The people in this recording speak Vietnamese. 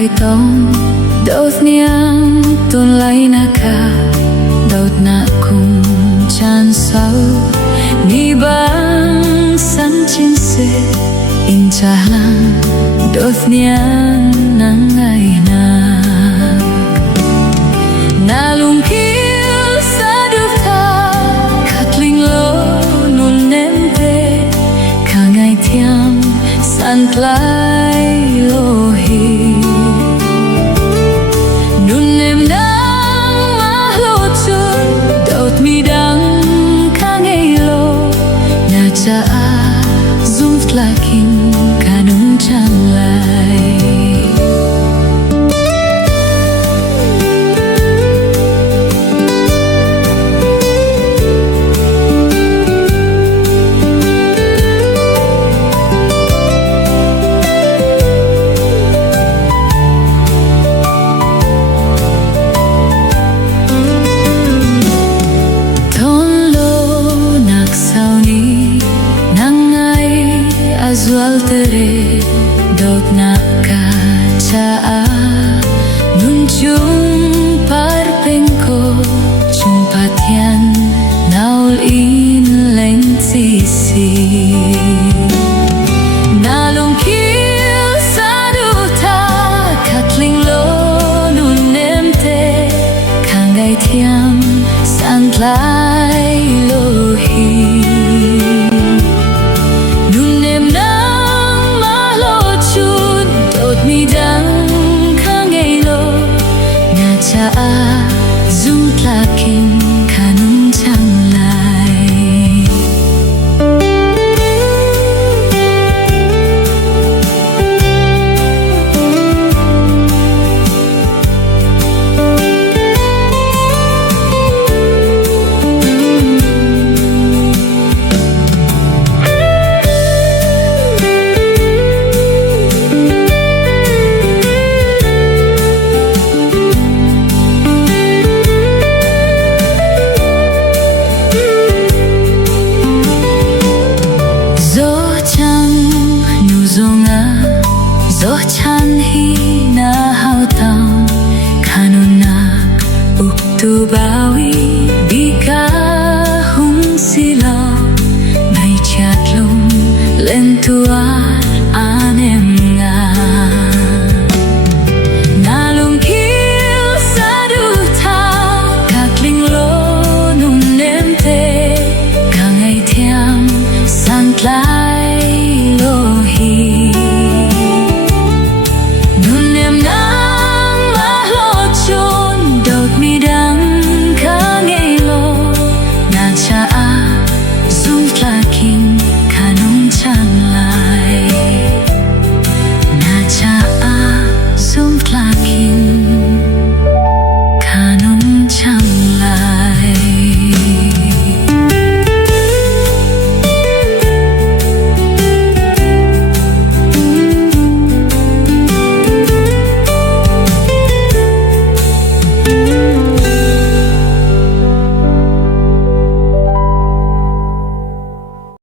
hai tông đốt niang tôn lấy na ca đốt na cùng chan sau ni bang san chin se in cha lang đốt niang nang ngày na na lung kiêu sa đuf ta khát linh lô nun nem te cả ngày thiam san lai lo hi nun nem nang ma lo chun đốt mi đắng cả ngày lo na cha zoom flaking cả nung chan lai Azual tere dot na kaca nun par pengko patian naul in leng sisi nalung kiu saduta katling lo nun nemte kangai thiam santlai lo hi mi đắng khá ngày lô nhà cha